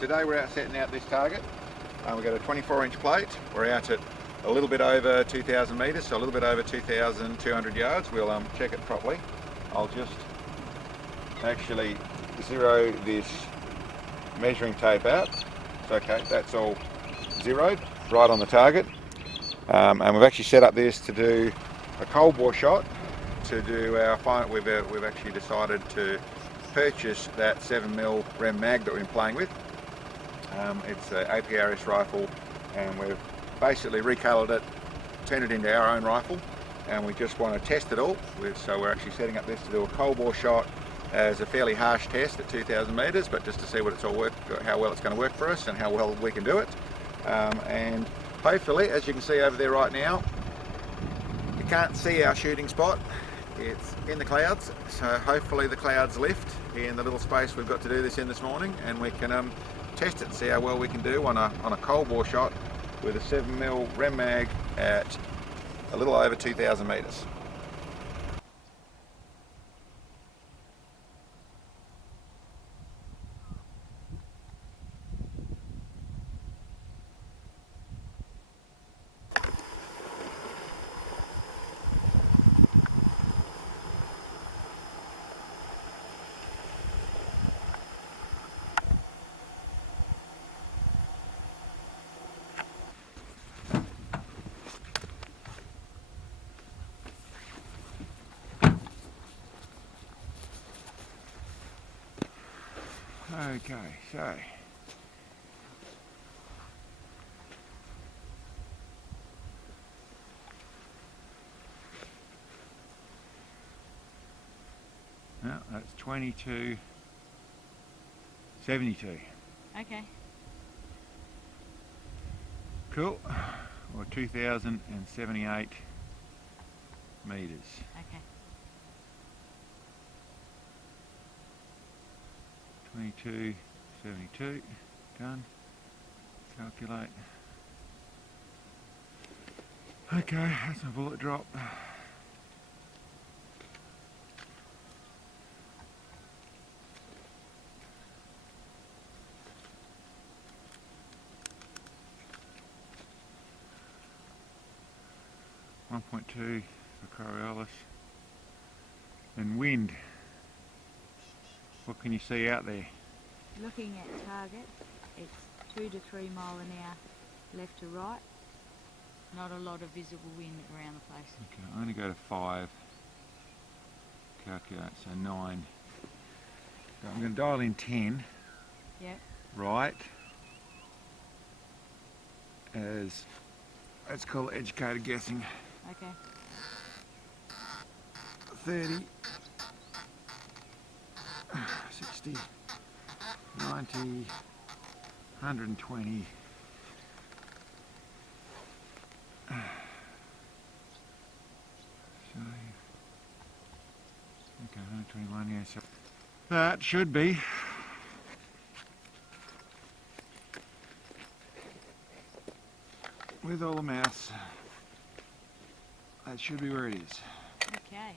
Today we're out setting out this target. We've got a 24-inch plate. We're out at a little bit over 2,000 metres, so a little bit over 2,200 yards. We'll check it properly. I'll just actually zero this measuring tape out. Okay, that's all zeroed, right on the target. And we've actually set up this to do a cold bore shot. To do our final, we've actually decided to purchase that 7mm Rem Mag that we've been playing with. It's an APRS rifle, and we've basically recoloured it, turned it into our own rifle, and we just want to test it all. So we're actually setting up this to do a cold bore shot as a fairly harsh test at 2,000 metres, but just to see what it's all how well it's going to work for us and how well we can do it. And hopefully, as you can see over there right now, you can't see our shooting spot. It's in the clouds, so hopefully the clouds lift in the little space we've got to do this in this morning, and we can test it and see how well we can do on a cold bore shot with a 7mm Rem Mag at a little over 2,000 metres. Okay, so now that's 22.72. Okay. Cool. Or 2,078 metres. Okay. 22.72, done. Calculate. Okay, that's my bullet drop. .2 for Coriolis. And wind. What can you see out there? Looking at target, it's 2 to 3 mile an hour left to right. Not a lot of visible wind around the place. Okay, I'm going to go to 5. Calculate, so 9. So I'm going to dial in 10. Yep. Right. As, let's call it educated guessing. Okay. 30. 60, 90, 120, so okay, 121, yeah, so that should be with all the maths, that should be where it is. Okay.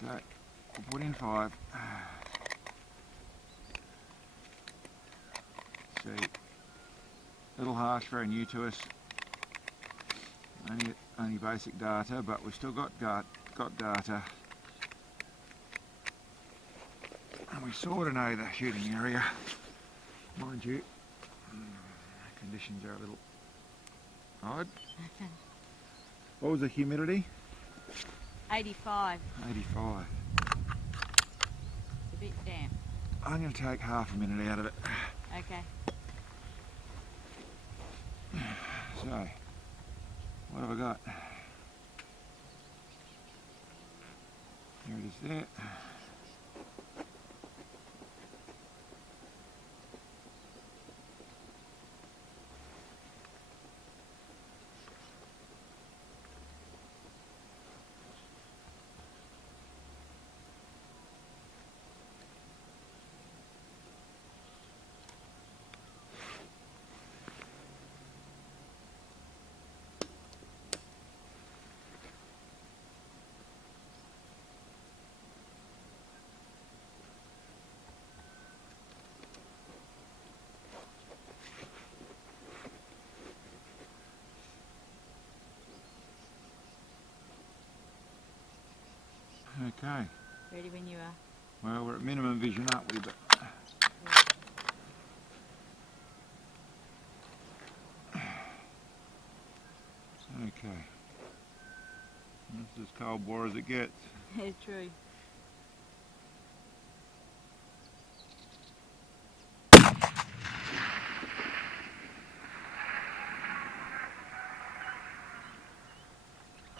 So we'll put in 5. See, a little harsh, very new to us. Only basic data, but we've still got data, and we sort of know the shooting area. Mind you, conditions are a little odd. What was the humidity? 85. 85. A bit damp. I'm going to take half a minute out of it. Okay. So, what have I got? There it is there. Okay. Ready when you are. Well, we're at minimum vision, aren't we? But okay. That's as cold bore as it gets. Yeah, true.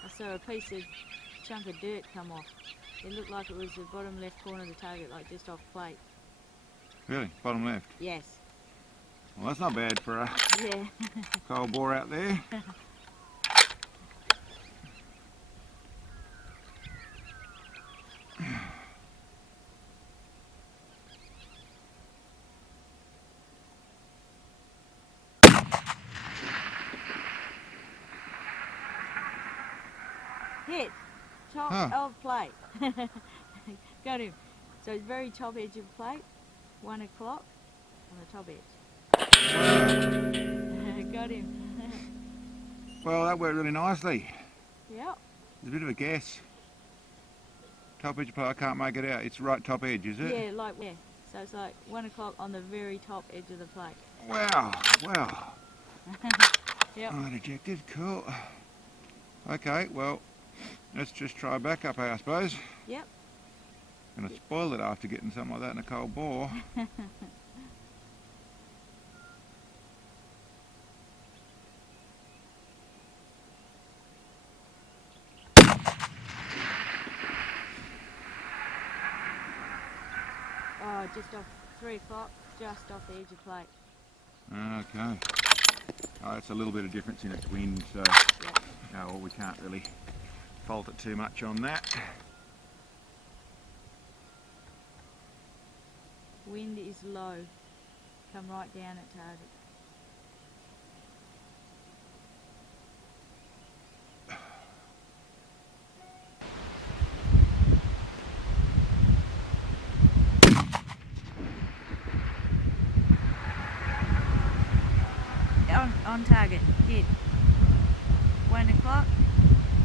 I saw a chunk of dirt come off. It looked like it was the bottom left corner of the target, like just off plate. Really? Bottom left? Yes. Well, that's not bad for a Yeah. cold bore out there. Hit. Top of plate. Got him. So it's very top edge of plate. 1 o'clock on the top edge. Got him. Well, that worked really nicely. Yep. There's a bit of a guess. Top edge of plate, I can't make it out. It's right top edge, is it? Yeah, so it's like 1 o'clock on the very top edge of the plate. Wow, wow. Yep. Right, ejected, cool. Okay, well, let's just try backup, I suppose. Yep. Gonna spoil it after getting something like that in a cold bore. Oh, just off 3 o'clock, just off the edge of plate. Okay. Oh, it's a little bit of difference in its wind, so Yep. well, we can't really fault it too much on that. Wind is low. Come right down at target. On target. Hit. 1 o'clock.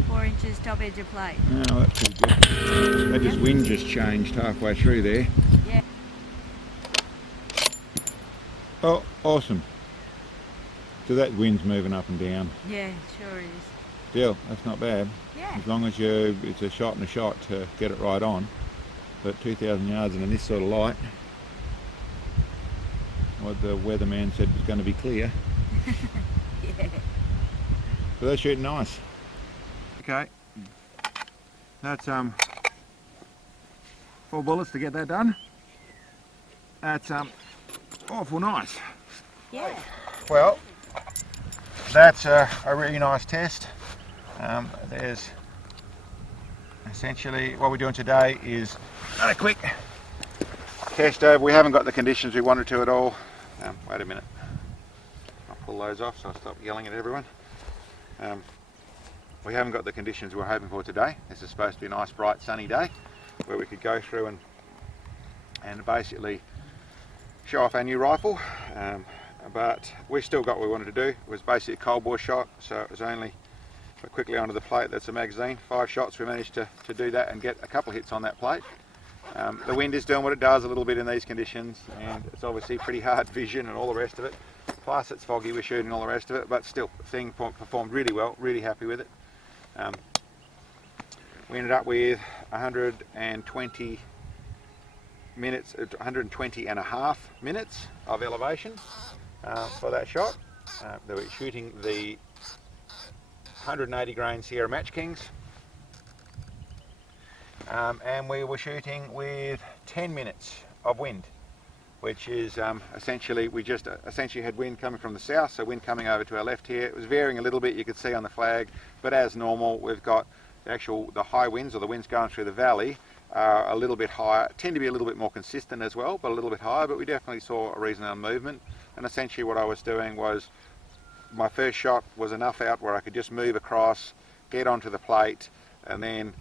4 inches top edge of plate. Oh, that's pretty good. That just wind just changed halfway through there. Yeah. Oh, awesome. So that wind's moving up and down. Yeah, sure is. Still, that's not bad. Yeah. As long as it's a shot and a shot to get it right on. But 2,000 yards and in this sort of light, what the weatherman said was going to be clear. Yeah. So they're shooting nice. Okay. That's 4 bullets to get that done. That's awful nice. Yeah. Well, that's a really nice test. There's essentially what we're doing today is a quick test over. We haven't got the conditions we wanted to at all. Wait a minute. I'll pull those off so I'll stop yelling at everyone. We haven't got the conditions we're hoping for today. This is supposed to be a nice bright sunny day where we could go through and basically show off our new rifle. But we still got what we wanted to do. It was basically a cold bore shot, so it was only quickly onto the plate. That's a magazine. 5 shots, we managed to do that and get a couple of hits on that plate. The wind is doing what it does a little bit in these conditions, and it's obviously pretty hard vision and all the rest of it. Plus it's foggy, we're shooting all the rest of it, but still, the thing performed really well, really happy with it. We ended up with 120 minutes, 120 and a half minutes of elevation for that shot. They were shooting the 180 grain Sierra Match Kings, and we were shooting with 10 minutes of wind, which is essentially, we just essentially had wind coming from the south, so wind coming over to our left here. It was varying a little bit, you could see on the flag, but as normal, we've got the high winds, or the winds going through the valley, are a little bit higher, tend to be a little bit more consistent as well, but a little bit higher. But we definitely saw a reasonable movement, and essentially what I was doing was, my first shot was enough out where I could just move across, get onto the plate, and then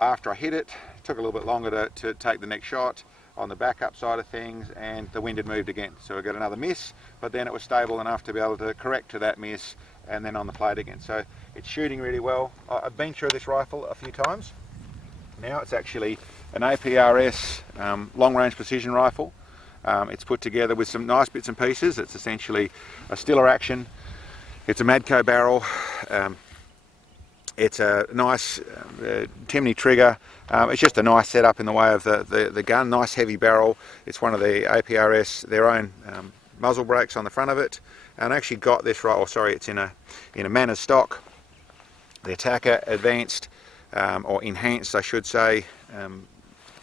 after I hit it, it took a little bit longer to take the next shot on the backup side of things, and the wind had moved again, so I got another miss, but then it was stable enough to be able to correct to that miss and then on the plate again. So it's shooting really well. I've been through this rifle a few times, now. It's actually an APRS long range precision rifle. It's put together with some nice bits and pieces. It's essentially a Stiller action. It's a Maddco barrel. It's a nice Timney trigger. It's just a nice setup in the way of the gun. Nice heavy barrel. It's one of the APRS, their own muzzle brakes on the front of it. And I actually got this right, or sorry, it's in a Manners stock. The ATACR advanced, or enhanced I should say,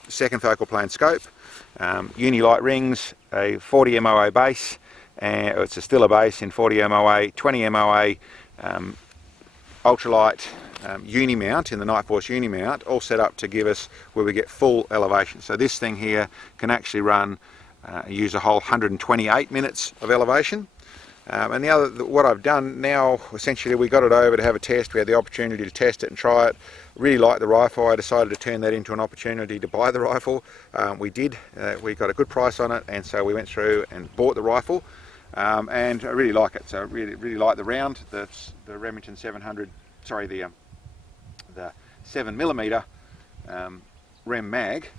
second focal plane scope, Unilight rings, a 40 MOA base, and it's a Stiller base in 40 MOA, 20 MOA, ultralight Unimount in the Nightforce Unimount, all set up to give us where we get full elevation. So this thing here can actually run, use a whole 128 minutes of elevation. And what I've done now, essentially we got it over to have a test. We had the opportunity to test it and try it. Really liked the rifle. I decided to turn that into an opportunity to buy the rifle. We did. We got a good price on it, and so we went through and bought the rifle. And I really like it. So I really like the round, the Remington 700. Sorry, the 7mm Rem Mag.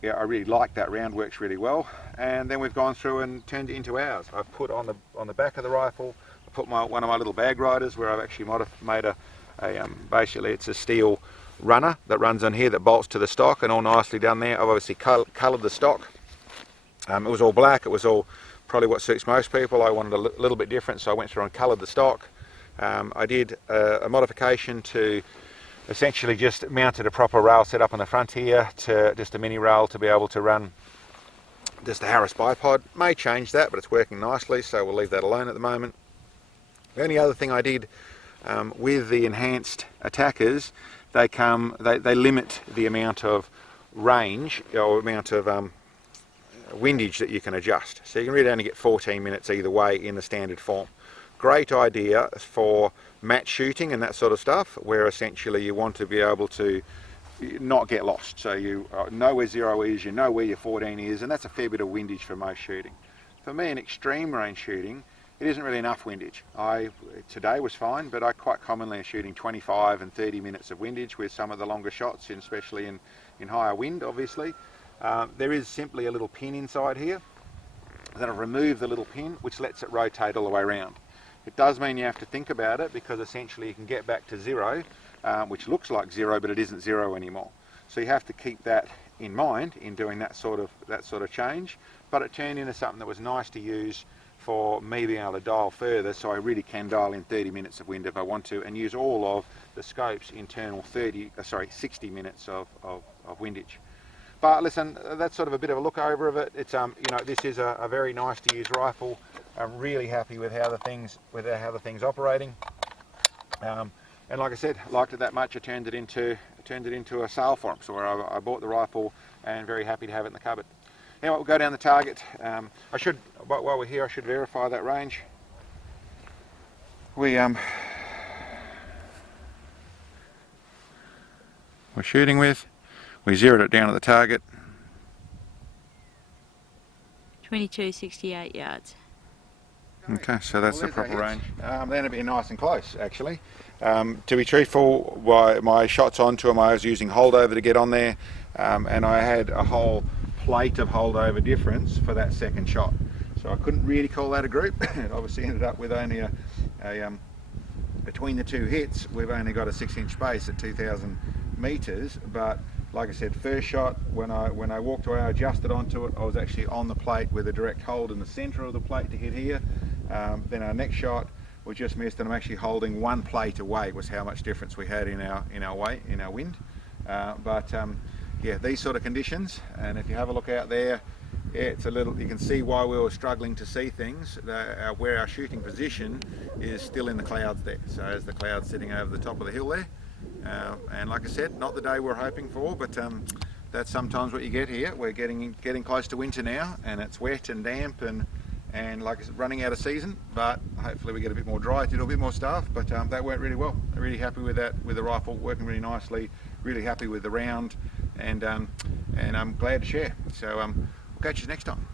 Yeah, I really like that round, works really well. And then we've gone through and turned it into ours. I've put on the back of the rifle, I put one of my little bag riders where I've actually made basically it's a steel runner that runs on here that bolts to the stock, and all nicely done there. I've obviously coloured the stock. It was all black, it was all probably what suits most people. I wanted a little bit different, so I went through and coloured the stock. I did a modification to essentially just mounted a proper rail set up on the front here, to just a mini rail to be able to run just a Harris bipod. May change that, but it's working nicely, so we'll leave that alone at the moment. The only other thing I did with the enhanced ATACRs, they limit the amount of range or amount of windage that you can adjust. So you can really only get 14 minutes either way in the standard form. Great idea for match shooting and that sort of stuff, where essentially you want to be able to not get lost. So you know where 0 is, you know where your 14 is, and that's a fair bit of windage for most shooting. For me, in extreme range shooting, it isn't really enough windage. Today was fine, but I quite commonly am shooting 25 and 30 minutes of windage with some of the longer shots, especially in higher wind, obviously. There is simply a little pin inside here. Then I've removed the little pin, which lets it rotate all the way around. It does mean you have to think about it, because essentially you can get back to 0, which looks like 0, but it isn't 0 anymore. So you have to keep that in mind in doing that sort of change. But it turned into something that was nice to use for me being able to dial further, so I really can dial in 30 minutes of wind if I want to, and use all of the scope's internal 60 minutes of windage. But listen, that's sort of a bit of a look over of it. It's this is a very nice to use rifle. I'm really happy with how the thing's operating. And like I said, liked it that much, I turned it into a sale for them. So I bought the rifle and very happy to have it in the cupboard. Anyway, we'll go down the target. While we're here, I should verify that range. We're shooting with. We zeroed it down at the target. 2268 yards. Okay, so that's the proper range. Then it'd be nice and close, actually. To be truthful, my shots onto them, I was using holdover to get on there, and I had a whole plate of holdover difference for that second shot. So I couldn't really call that a group. It obviously ended up with only between the two hits, we've only got a 6-inch space at 2,000 meters, but like I said, first shot, when I walked away, I adjusted onto it, I was actually on the plate with a direct hold in the center of the plate to hit here. Then our next shot, we just missed, and I'm actually holding one plate away, was how much difference we had in our wind. Yeah, these sort of conditions, and if you have a look out there, yeah, it's a little, you can see why we were struggling to see things. Where our shooting position is still in the clouds there. So as the clouds sitting over the top of the hill there. And like I said, not the day we're hoping for, but that's sometimes what you get here. We're getting close to winter now, and it's wet and damp and like I said, running out of season, but hopefully we get a bit more dry to do a bit more stuff. But that went really well. I'm really happy with that, with the rifle working really nicely, really happy with the round, and I'm glad to share. So we'll catch you next time.